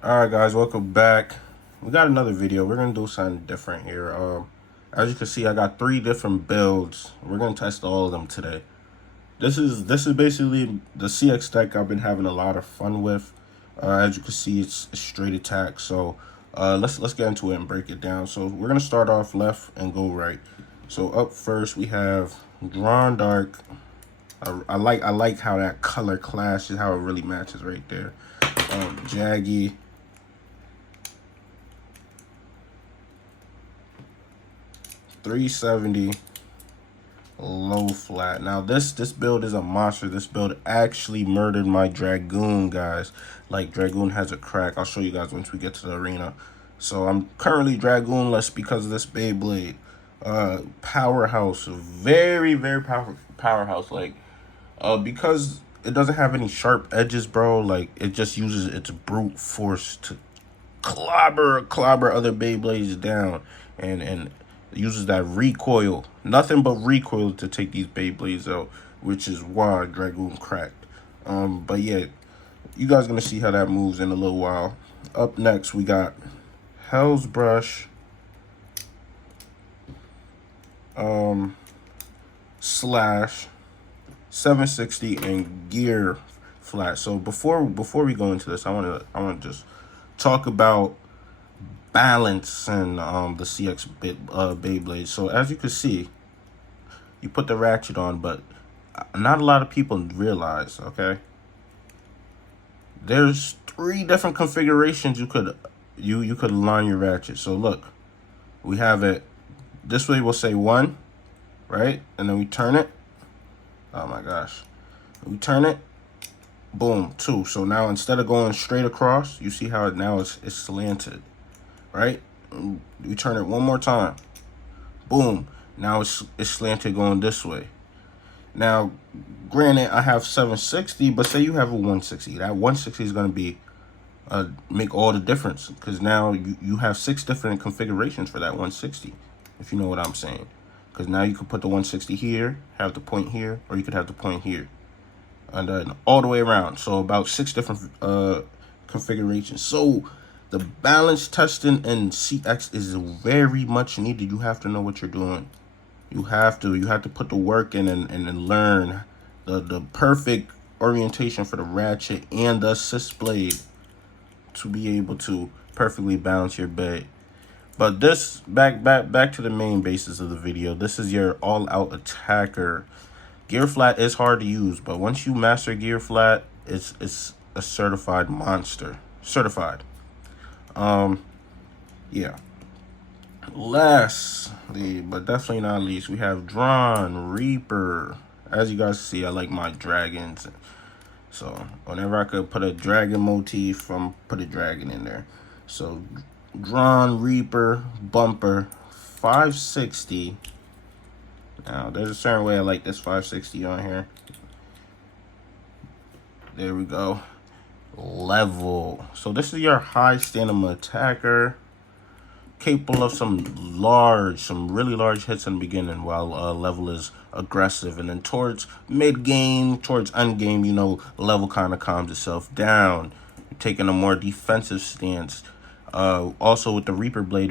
Alright guys, welcome back. We got another video. We're gonna do something different here. As you can see, I got 3 different builds. We're gonna test all of them today. This is basically the CX deck I've been having a lot of fun with. As you can see, it's straight attack. So let's get into it and break it down. So we're gonna start off left and go right. So up first we have Drawn Dark. I like how that color clashes, how it really matches right there. Jaggy. 370 low flat. Now this build is a monster. This build actually murdered my Dragoon, guys. Like, Dragoon has a crack. I'll show you guys once we get to the arena. So I'm currently Dragoonless because of this Beyblade. Powerhouse, very powerhouse. Like, because it doesn't have any sharp edges, bro. Like, it just uses its brute force to clobber other Beyblades down, and uses that recoil, nothing but recoil, to take these Beyblades out, which is why Dragoon cracked. But yeah, you guys gonna see how that moves in a little while. Up next we got Hell's Brush, Slash, 760, and Gear Flat. So before we go into this, I wanna just talk about balance and the CX Beyblade. So as you can see, you put the ratchet on, but not a lot of people realize, okay, there's 3 different configurations you could align your ratchet. So look, we have it this way. We'll say 1, right? And then we turn it. Oh my gosh. We turn it. Boom, 2. So now instead of going straight across, you see how it now is slanted, right? We turn it one more time. Boom. Now it's slanted going this way. Now, granted, I have 760, but say you have a 160. That 160 is going to be make all the difference, because now you have 6 different configurations for that 160, if you know what I'm saying. Because now you could put the 160 here, have the point here, or you could have the point here, and then all the way around. So about 6 different configurations. So the balance testing in CX is very much needed. You have to know what you're doing. You have to put the work in and learn the perfect orientation for the ratchet and the assist blade to be able to perfectly balance your bed. But this back to the main basis of the video. This is your all-out attacker. Gear Flat is hard to use, but once you master Gear Flat, it's a certified monster. Certified. Yeah. Lastly, but definitely not least, we have Drawn Reaper. As you guys see, I like my dragons. So whenever I could put a dragon motif, put a dragon in there. So Drawn Reaper bumper, 560. Now there's a certain way I like this 560 on here. There we go. Level. So this is your high stamina attacker, capable of some really large hits in the beginning, while level is aggressive, and then towards mid game, towards end game, you know, level kind of calms itself down, taking a more defensive stance. Also with the Reaper Blade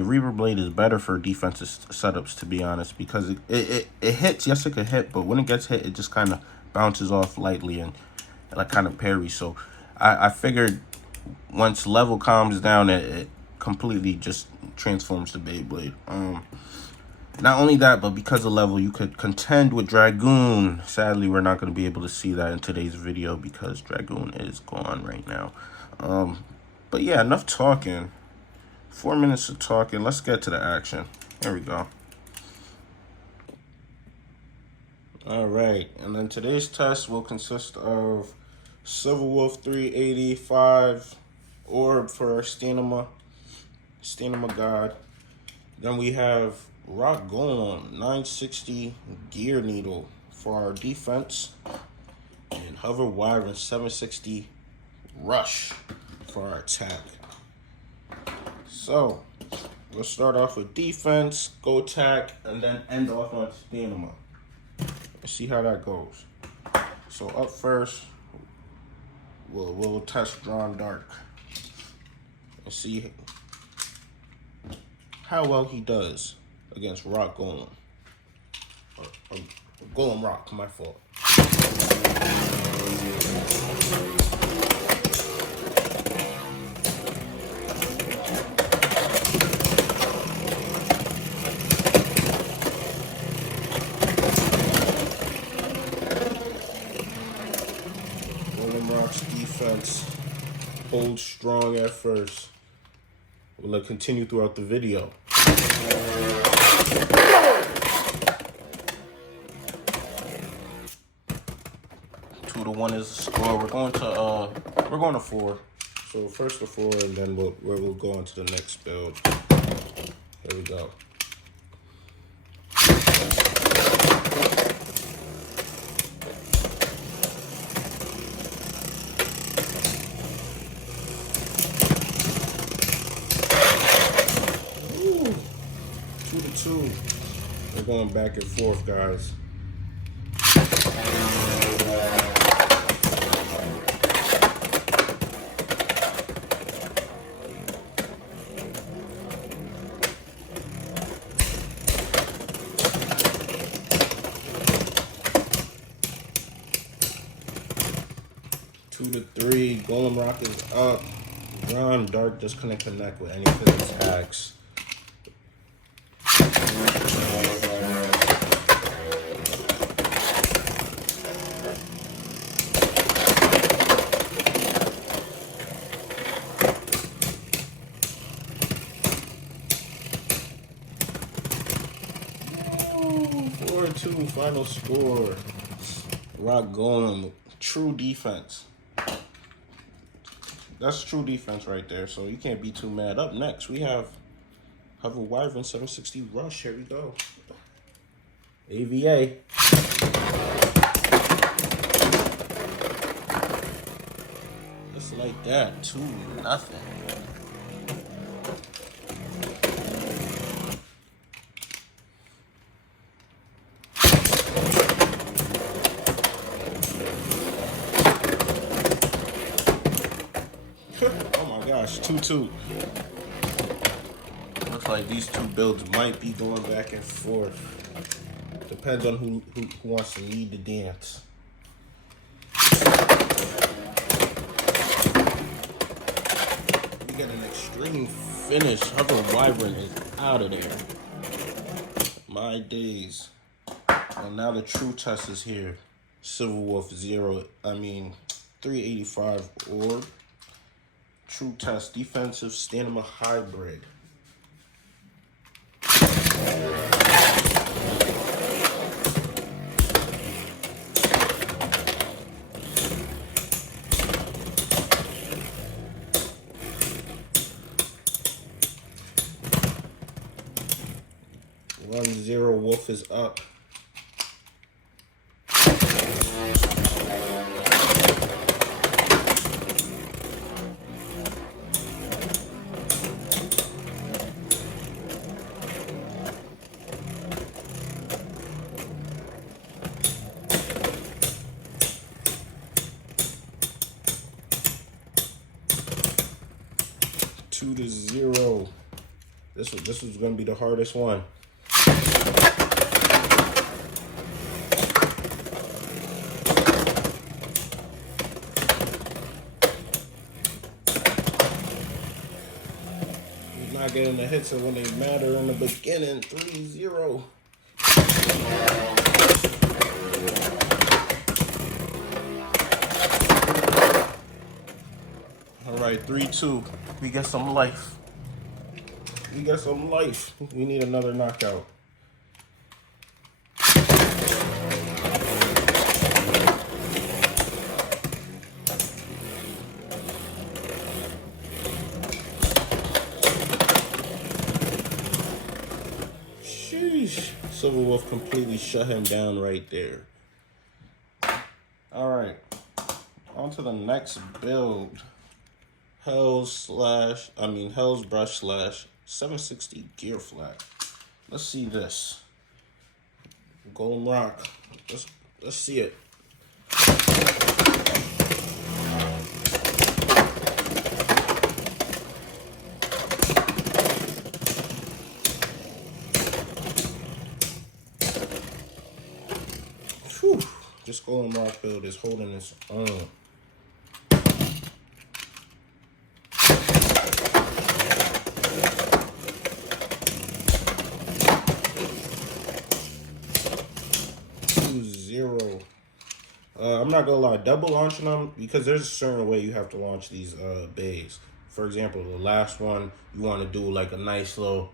is better for defensive setups, to be honest, because it hits. Yes, it could hit, but when it gets hit, it just kind of bounces off lightly and like kind of parry. So I figured once level calms down, it completely just transforms the Beyblade. Not only that, but because of level, you could contend with Dragoon. Sadly, we're not going to be able to see that in today's video because Dragoon is gone right now. But yeah, enough talking. 4 minutes of talking. Let's get to the action. There we go. All right, and then today's test will consist of Civil Wolf 385 orb for our stamina god. Then we have Rock Golem 960 gear needle for our defense, and Hover Wyvern 760 rush for our attack. So let's start off with defense, go attack, and then end off on stamina. Let's see how that goes. So up first, we'll test Drawn Dark. and see how well he does against Rock Golem. Or Golem Rock, my fault. Golem Rock's defense holds strong at first. Will it continue throughout the video? 2-1 is the score. We're going to 4. So first to 4, and then we'll go on to the next build. Here we go. Ooh, 2-2. We're going back and forth, guys. Two to 3, Golem Rock is up. Ron Dark just couldn't connect with any of his attacks. Ooh, 4-2 final score. Rock Golem, true defense. That's true defense right there, so you can't be too mad. Up next, we have a Wyvern 760 Rush. Here we go. AVA. Just like that, 2-0. Oh my gosh, 2-2. Looks like these two builds might be going back and forth. Depends on who wants to lead the dance. We get an extreme finish. Hover Wyvern is out of there. My days. And now the true test is here. Civil Wolf 385 orb. True test, defensive stamina hybrid. One zero Wolf is up. Two to 0. This was gonna be the hardest one. He's not getting the hits when they matter in the beginning. 3-0. All right, 3-2. We get some life. We got some life. We need another knockout. Sheesh. Silver Wolf completely shut him down right there. All right. On to the next build. Hell's Brush / 760 Gear Flat. Let's see this. Golem Rock. Let's see it. Golden Rock build is holding its own. I'm not gonna lie, double launching them, because there's a certain way you have to launch these Beys. For example, the last one, you want to do like a nice little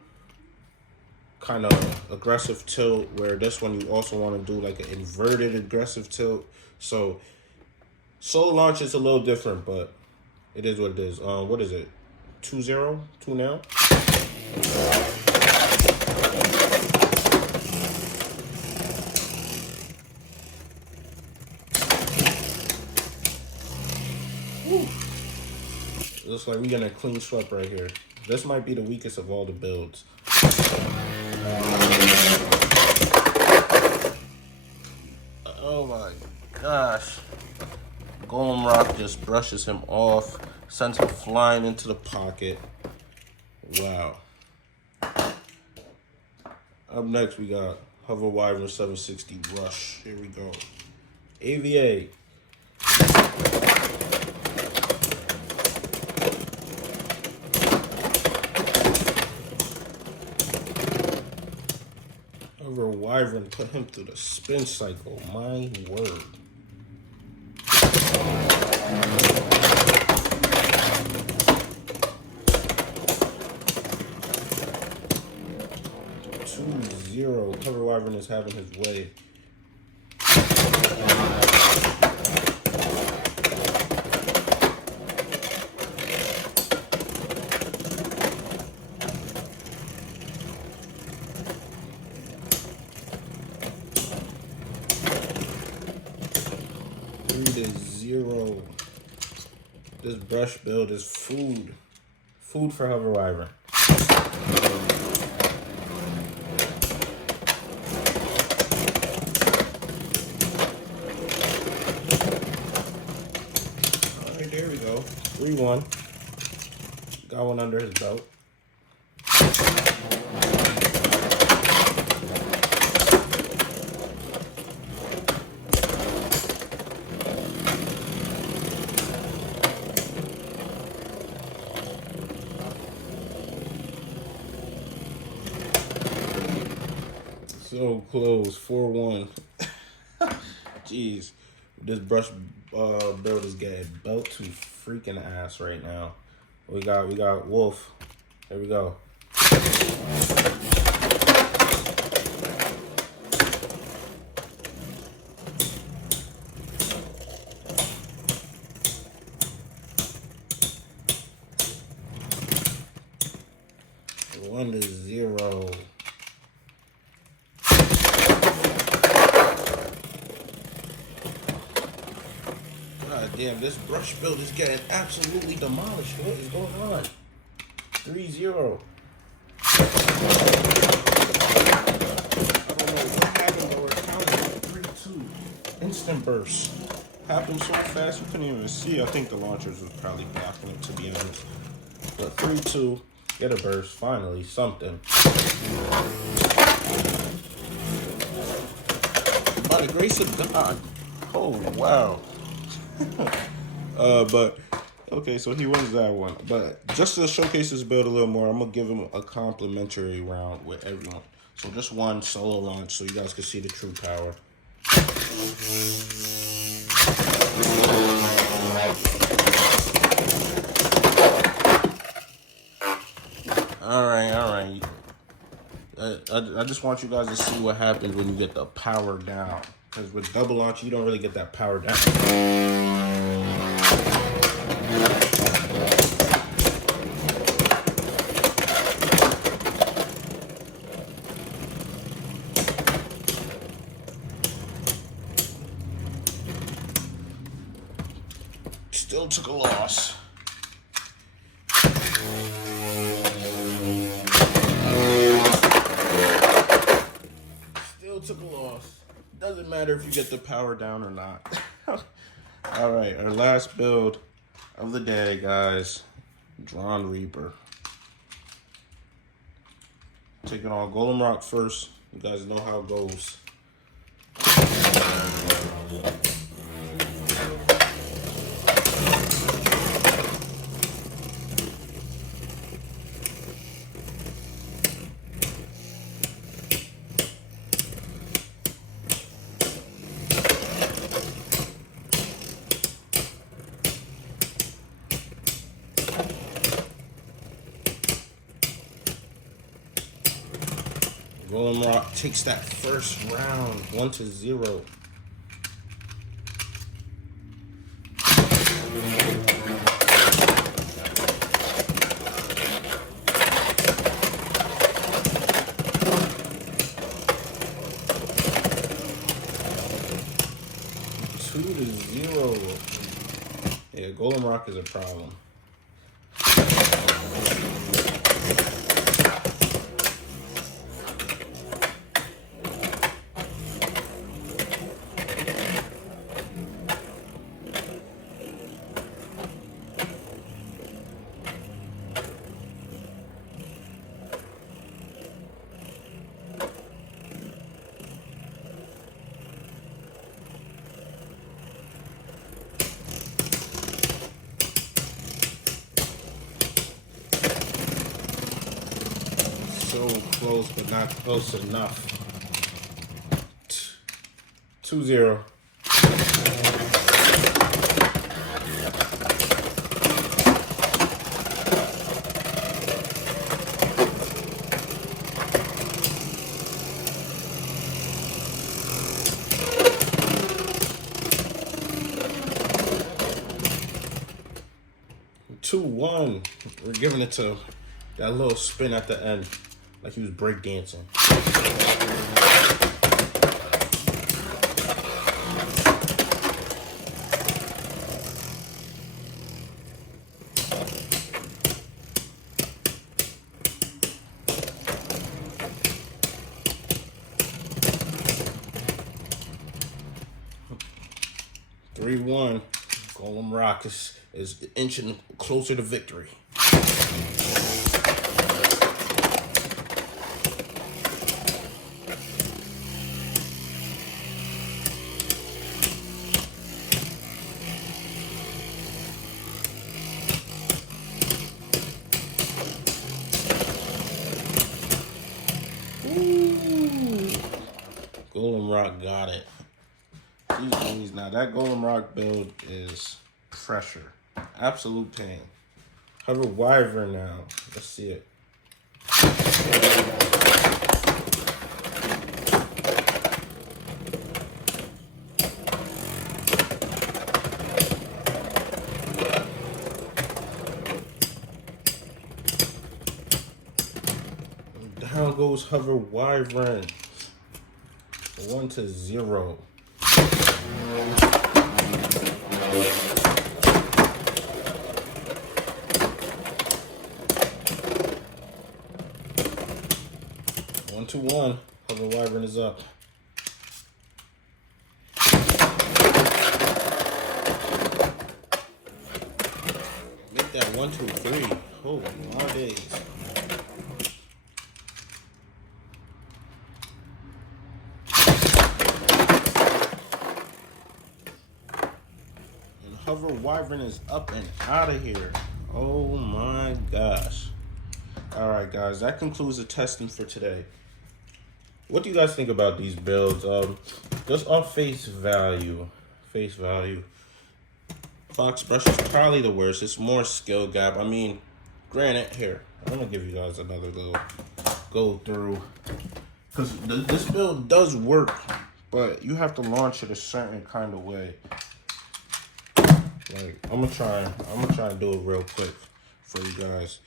kind of aggressive tilt, where this one you also want to do like an inverted aggressive tilt. So solo launch is a little different, but it is what it is. What is it? 2-0? 2-0? Looks like we're getting a clean sweep right here. This might be the weakest of all the builds. Oh my gosh. Golem Rock just brushes him off, sends him flying into the pocket. Wow. Up next, we got Hover Wyvern 760 Rush. Here we go. AVA. Hover Wyvern put him through the spin cycle. My word. Hover Wyvern is having his way. Three to 0. This brush build is food. Food for Hover Wyvern. There we go. 3-1. Got one under his belt. So close. 4-1. Jeez. This brush build is getting belt to freaking ass right now. We got Wolf. There we go. One to 0. Damn, this brush build is getting absolutely demolished. What is going on? 3-0. I don't know what happened, but we're counting 3-2. Instant burst. Happened so fast you couldn't even see. I think the launchers was probably blocking it, to be honest. But 3-2. Get a burst. Finally, something. By the grace of God. Oh, wow. But okay, so he wins that one. But just to showcase this build a little more, I'm gonna give him a complimentary round with everyone. So just one solo launch, so you guys can see the true power. All right. I just want you guys to see what happens when you get the power down. Because with double launch, you don't really get that power down. Still took a loss. Still took a loss. Doesn't matter if you get the power down or not. All right, our last build of the day, guys. Drawn Reaper. Taking on Golem Rock first. You guys know how it goes. Golden Rock takes that first round, 1-0. Yeah, Golden Rock is a problem. So close, but not close enough. 2-0. We're giving it to that little spin at the end, like he was breakdancing. 3-1. Golden Rock is inching closer to victory. Golden Rock got it. Jeez, now that Golden Rock build is pressure. Absolute pain. Hover Wyvern now. Let's see it. Down goes Hover Wyvern. 1-0. One to one. Hover Wyvern is up. Make that 1-2-3. Oh, my days. Hover Wyvern is up and out of here. Oh my gosh. Alright guys, that concludes the testing for today. What do you guys think about these builds? Just off face value. Fox Brush is probably the worst. It's more skill gap. I mean, granted, here, I'm gonna give you guys another little go through. Because this build does work, but you have to launch it a certain kind of way. Like, I'm gonna try and do it real quick for you guys.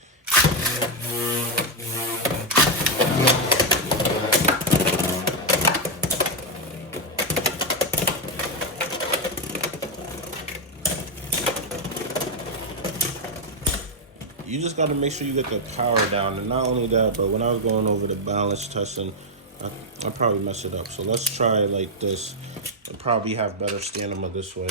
You just got to make sure you get the power down, and not only that, but when I was going over the balance testing, I probably messed it up. So let's try it like this, and probably have better stamina this way.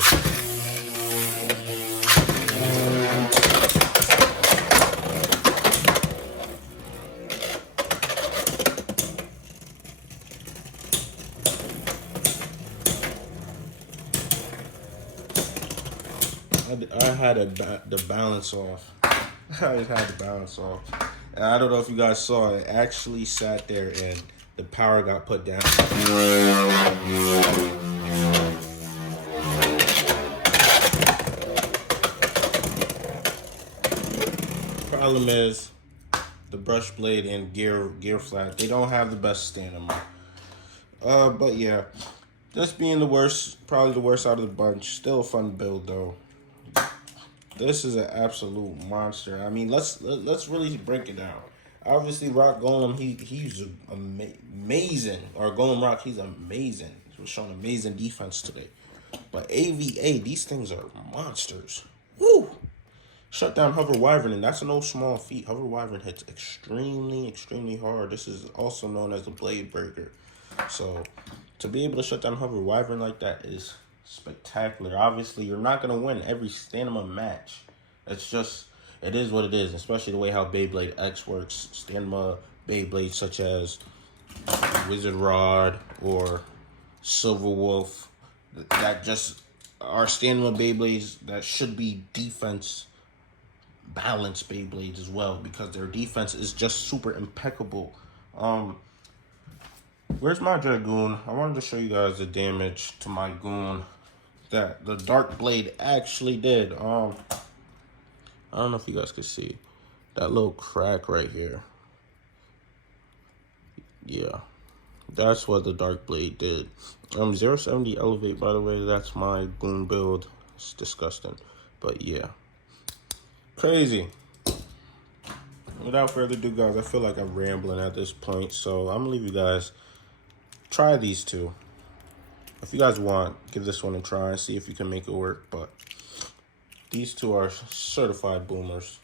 I had the balance off. I just had the balance off. And I don't know if you guys saw it. Actually sat there and the power got put down. Problem is the brush blade and gear flat. They don't have the best stamina. But yeah, this being the worst, probably the worst out of the bunch. Still a fun build though. This is an absolute monster. I mean, let's really break it down. Obviously, Rock Golem, he's amazing. Or Golem Rock, he's amazing. He's showing amazing defense today. But AVA, these things are monsters. Woo! Shut down Hover Wyvern, and that's no small feat. Hover Wyvern hits extremely, extremely hard. This is also known as the Blade Breaker. So, to be able to shut down Hover Wyvern like that is spectacular. Obviously, you're not going to win every stamina match. It's just, it is what it is, especially the way how Beyblade X works. Stamina Beyblades such as Wizard Rod or Silver Wolf, that just are stamina Beyblades that should be defense balanced Beyblades as well, because their defense is just super impeccable. Where's my Dragoon? I wanted to show you guys the damage to my Goon that the Dark Blade actually did. I don't know if you guys can see that little crack right here. Yeah, that's what the Dark Blade did. 070 elevate, by the way. That's my Goon build. It's disgusting, but yeah, crazy. Without further ado, guys, I feel like I'm rambling at this point, so I'm gonna leave you guys. Try these two. If you guys want, give this one a try and see if you can make it work. But these two are certified boomers.